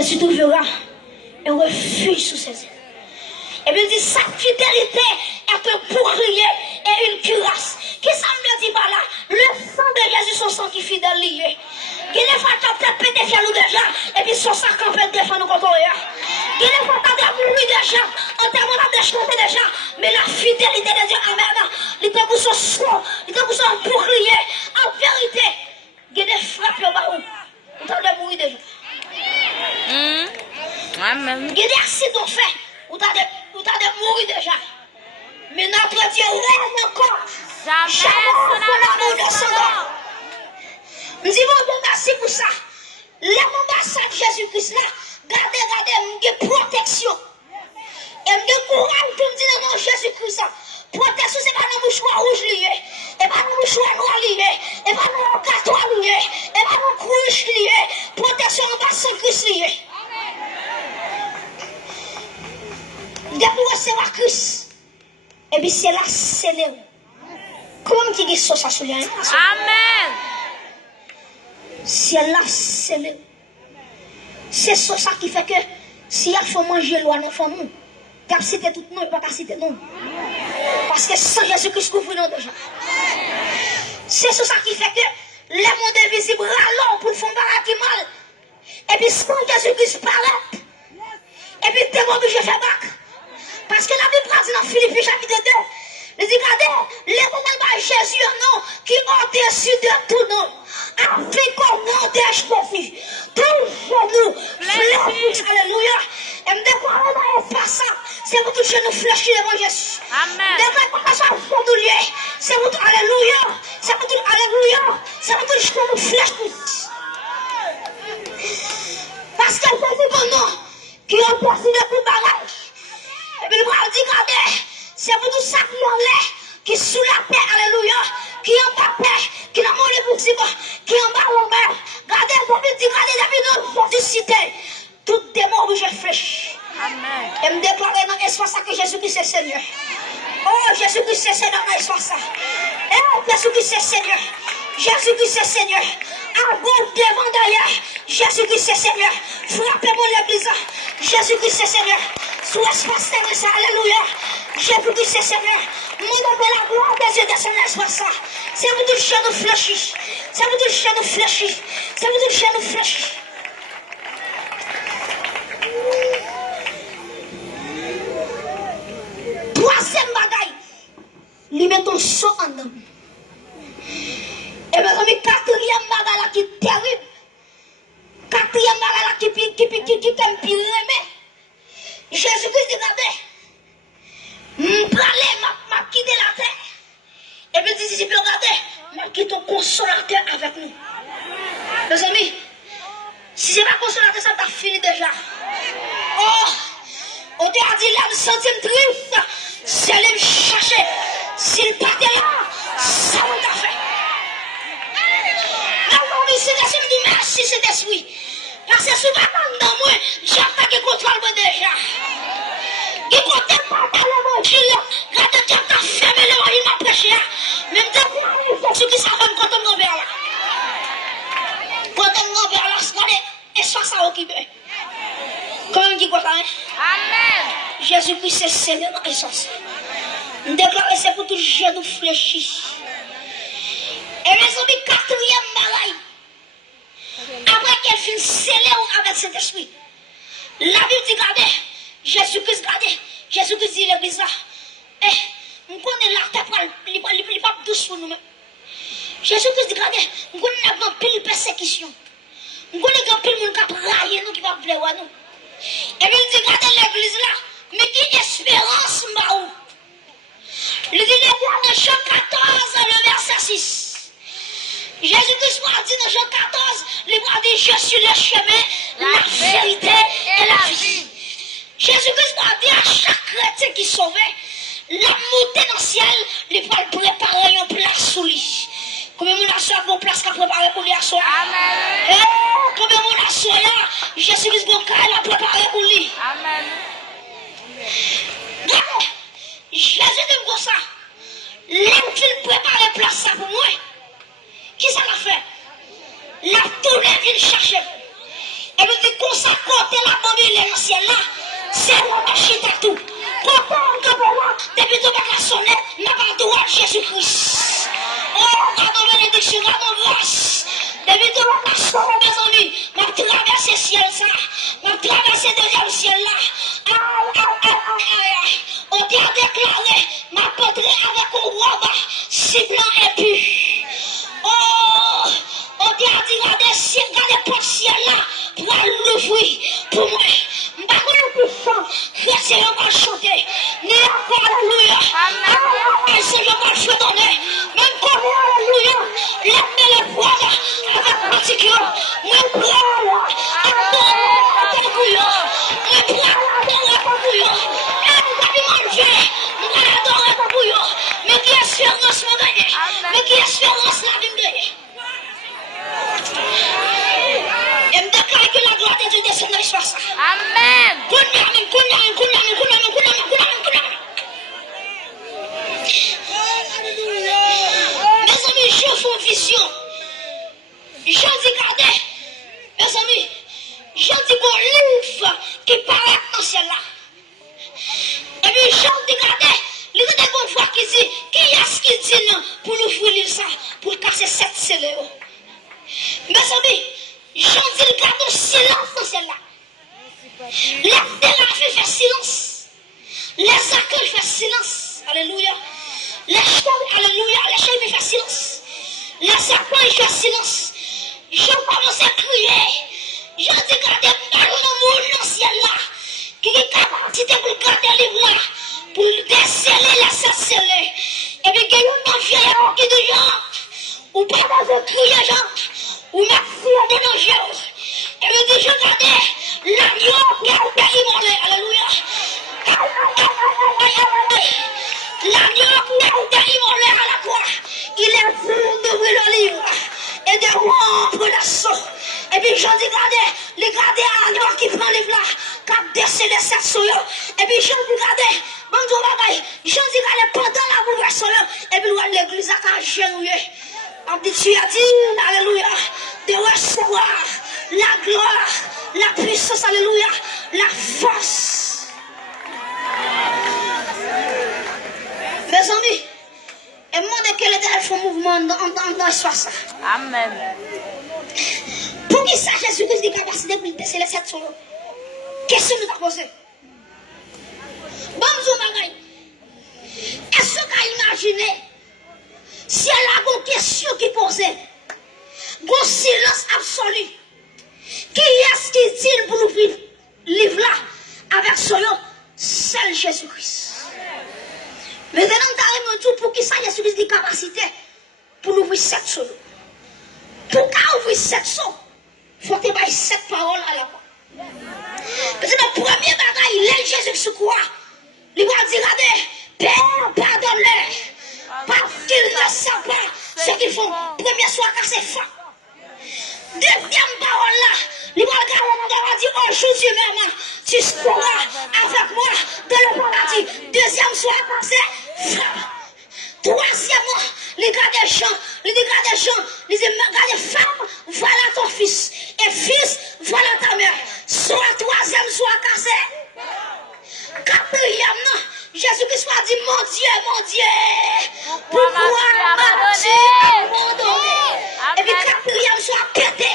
Et tu trouveras un refuge sous ses ailes. Et puis il dit, sa fidélité est un bouclier et une cuirasse. Qui ça me dit par là? Le sang de Jésus, son sang qui est fidèle lié. Qui ne fois t'as peut-être pété fier nous déjà, et puis son sang qu'on peut défendre nous contre rien. Qui ne fois t'as mourir déjà, en termes de déchanter déjà, mais la fidélité de Dieu, amen, il était pour son sang, il était pour son bouclier. En vérité, il y a des frappes au bas où, on t'a mourir déjà. Amen. Il y a des accidents faits, où t'as mourir déjà. Mais notre Dieu règne encore. Jamais son amour de son nom. Nous disons bon merci pour ça. L'ambassade de Jésus-Christ là, regardez, il y a protection. Et il y a courage pour me dire non, Jésus-Christ. Protection, c'est pas un mouchoir rouge lié, et pas un mouchoir noir lié, et pas un carton lié, et pas un couche lié. Protection ambassade Christ lié. Dès pour recevoir Christ, et puis c'est là, c'est là. Comment tu dis ça sur lui? Amen. C'est là, c'est là. C'est ça qui fait que si il faut manger loin, non, faut nous. Tu as cité tout le monde, pas citer non. Parce que sans Jésus-Christ, couvre nous déjà. C'est ça qui fait que les mondes invisibles râlent pour faire un mal. Et puis sans Jésus-Christ paraît. Et puis tu es obligé de faire bac. Parce que la Bible dit dans Philippiens chapitre 2, il dit, regardez, les moments de Jésus, non, qui ont au-dessus de tout nom, afin qu'on monte Jésus, tout genou, fléchis, alléluia. Et me déclarer dans l'espace ça, c'est pour tout genou fléchis devant Jésus. Amen. Déclarer ça, c'est pour tout, alléluia, c'est pour tout, alléluia, c'est pour tout genou fléchis. Parce que Jésus, bon nom, qui ont au-dessus de tout bagage. Et puis le bras dit, regardez, c'est pour tout ça qui est sous la paix, alléluia, qui est en bas paix, qui est dans mon possible, qui est en bas l'envers. Regardez, regardez, nous cité, tout démon où je flèche. Amen. Et me déclarer dans l'espace que Jésus-Christ est Seigneur. Oh, Jésus-Christ est Seigneur dans l'espace. Eh, Jésus-Christ est Seigneur. Jésus-Christ est Seigneur. À gauche, devant, derrière. Jésus-Christ est Seigneur. Frappez-moi l'église. Jésus-Christ est Seigneur. Sous l'espace terrestre, alléluia. Jésus-Christ est Seigneur. Mon nom la gloire des yeux de son espace. C'est vous tout chien nous fléchis. C'est vous tout chien nous fléchis. C'est vous tout chien nous fléchis. Troisième bagaille. Lui met ton saut en dedans. Et mes amis, quatrième bagaille là qui est terrible. Quatrième bagaille là qui t'aime pire aimer. Jésus-Christ dit, regardez, m'a quitté la terre. Et puis dit, regardez, m'a quitté ton consolateur avec nous. Mes amis, si c'est pas consolateur, ça t'a fini déjà. Oh, on t'a dit, l'âme sentime triste, c'est aller me chercher. S'il partait là, ça on t'a fait. Mais c'est des me dit merci, c'est des oui. Parce que souvent dans moi, j'ai attaqué contre moi déjà. Il compte pas dans le monde, regardez, tu as fermé le monde, il m'a prêché. Même temps, ceux qui savent quand on est là. Quand on est là, regardez, et soit ça occupé. Comment on dit quoi ça? Amen. Jésus-Christ est Seigneur dans l'essence. Nous déclarons c'est pour tout genou fléchi. Et mes amis, quatrième bagaille. Après qu'elle finit scellée avec cet esprit, la Bible dit, regardez, Jésus-Christ, regardez, Jésus-Christ dit l'église là, on connaît la tête, il n'est pas douce pour nous-mêmes. Jésus-Christ dit, regardez, on connaît la grande pile persécution. On connaît la grande pile monde qui a raillé nous, qui va vouloir nous. Et puis il dit, regardez l'église là, mais qui espérance m'a où? Il dit, dans Jean 14, le verset 6. Jésus-Christ m'a dit dans Jean 14, il m'a dit, je suis le chemin, la vérité et la vie. Jésus-Christ m'a dit à chaque chrétien qui sauvait, la montée dans le ciel, il va préparer une place sous lui. Combien de monde a une place qu'à préparer pour lui à soi? Amen. Combien de monde a soi là, Jésus-Christ a préparé pour lui. Amen. Regardez, Jésus dit comme ça, l'homme qui prépare la place ça pour moi. Qui ça l'a fait? La tournée vient chercher. Et puis dit comme ça, côté la bombe dans le ciel là, c'est un chita tout. Quand on capable, depuis tout la sonner, n'a pas droit Jésus-Christ. Oh, à nos bénédictions, à nos grâces. Depuis tout la sonner, mes amis, m'a traversé ciel ça, m'a traversé deuxième ciel là. On t'a déclaré, m'a porté avec un robe, ciblant et puis. Oh, on t'a dit, regardez pour le ciel là, pour l'ouvrir, pour moi. Je ne sais pas si je vais chanter. Ni encore alléluia. Amen. Si je vais chanter, même comme alléluia, lève les poils avec particulier. Même poils, alléluia. Même poils, alléluia. Mais qui espérance me gagner? Mais qui espérance la vie me gagner? Et me déclare que la gloire de Dieu descend dans l'espace. Amen. Mes amis, je fais une vision. Je dis, regardez, mes amis, je dis qu'on livre qui paraît dans ce ciel-là. Et puis, je dis, regardez, il y a des fois qui dit, qui est-ce qui dit non pour l'ouvrir ça, pour casser cette scellée? Mes amis, je dis, regardez le silence dans celle-là. Les thérapies font silence. Les accueils font silence. Alléluia. Les chants, alléluia. Les chants font silence. Les accueils font silence. Je commence à crier. Je dis, regardez, par le monde dans le ciel là, qui est capacité pour garder les livres là, pour déceler les sceller. Et puis, il y a une vieille qui dit, ou pas dans crier, ou merci à des gens. Et puis, dit, je regardais, l'agneau qui a été immolé. Alléluia. L'agneau qui a été immolé à la croix, il est venu d'ouvrir le livre et de rompre la sauce. Et puis, je dis, regardez l'agneau qui prend le livre là, qui a décelé cette souille. Et puis, je dis, regardez, bonjour, bagaille. Je dis, regardez, pendant la bouleversion, et puis, l'église a agenouillé. On dit, tu as dit, alléluia, de recevoir la gloire, la puissance, alléluia, la force. Mes amis, et moi, de quel est le mouvement dans l'espace? Amen. Pour qui ça, Jésus-Christ a capacité pour déceler cette chose? Question nous a posé. Bonjour, bagaille. Est-ce que vous imaginez si elle a une question qui posait, un silence absolu, qui est-ce qui dit pour nous vivre livre là avec son nom? Seul Jésus-Christ. Mais maintenant, nous avons dit pour qui ça, Jésus-Christ a capacité pour nous ouvrir cette chose. Pour ouvrir cette chose, il faut que tu aies cette parole à la fois. Parce que le premier bagaille, il est Jésus sur quoi? Il va dire, regardez, Père, pardonne-les. Parce qu'ils ne savent pas ce qu'ils font. Premier soir, quand c'est fin. Deuxième parole là, il va dire, aujourd'hui même, tu seras avec moi dans le paradis. Deuxième soir, quand c'est fin. Troisièmement, les gars des gens, les gars des femmes, voilà ton fils. Et fils, voilà ta mère. Soit troisième, soit cassé. Quatrièmement, Jésus-Christ a dit, mon Dieu, pourquoi m'as-tu abandonné? Et puis quatrième, soit pété.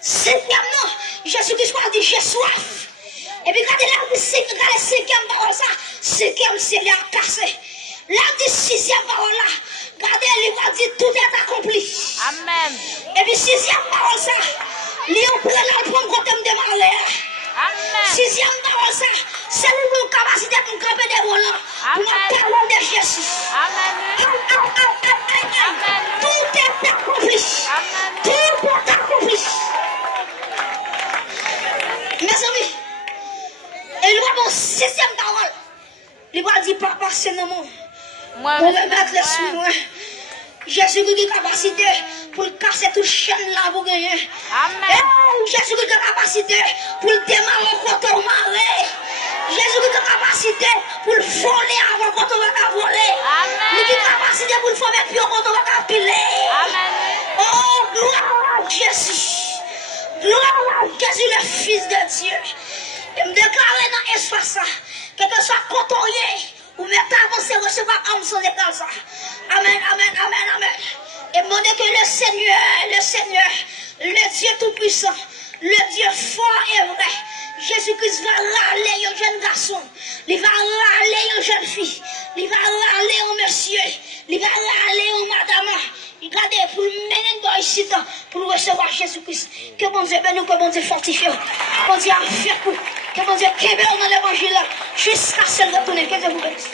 Cinquièmement, Jésus-Christ a dit, j'ai soif. Et puis quand il a dit, cinquième parole, ça, cinquième, c'est l'air cassé. Là, dit sixième parole là, regardez, il va dire tout est accompli. Amen. Et puis sixième parole ça, il prend la prendre côté de malheur. Amen. Sixième parole ça, c'est une capacité pour camper des volants. Pour nous parler de Jésus. Amen. Tout est accompli. Tout est accompli. Mes amis, et il va dans sixième parole. Il va dire papa, c'est non mon. Moi, Pour remettre l'esprit, moi. Jésus qui a capacité pour casser toute chaîne là pour gagner. Amen. Jésus qui a capacité pour démarrer quand on marre. Jésus qui a capacité pour voler avant quand on va voler. Amen. Il a capacité pour former plus quand on va piler. Amen. Oh, gloire à Jésus. Gloire à Jésus, le Fils de Dieu. Et me déclarer dans l'espace ça, que soit côtoyé, ou même avancer, recevoir âme sans écrase. Amen, amen, amen, amen. Et demander que le Seigneur, le Dieu Tout-Puissant, le Dieu fort et vrai, Jésus-Christ va râler un jeune garçon, il va râler une jeune fille, il va râler un monsieur, il va râler une madame. Il va pour mener dans ici pour recevoir Jésus-Christ. Que bon Dieu bénisse, que bon Dieu fortifie, que bon Dieu affaire, que bon Dieu kébé dans l'évangile jusqu'à ce retourner. Que Dieu vous bénisse.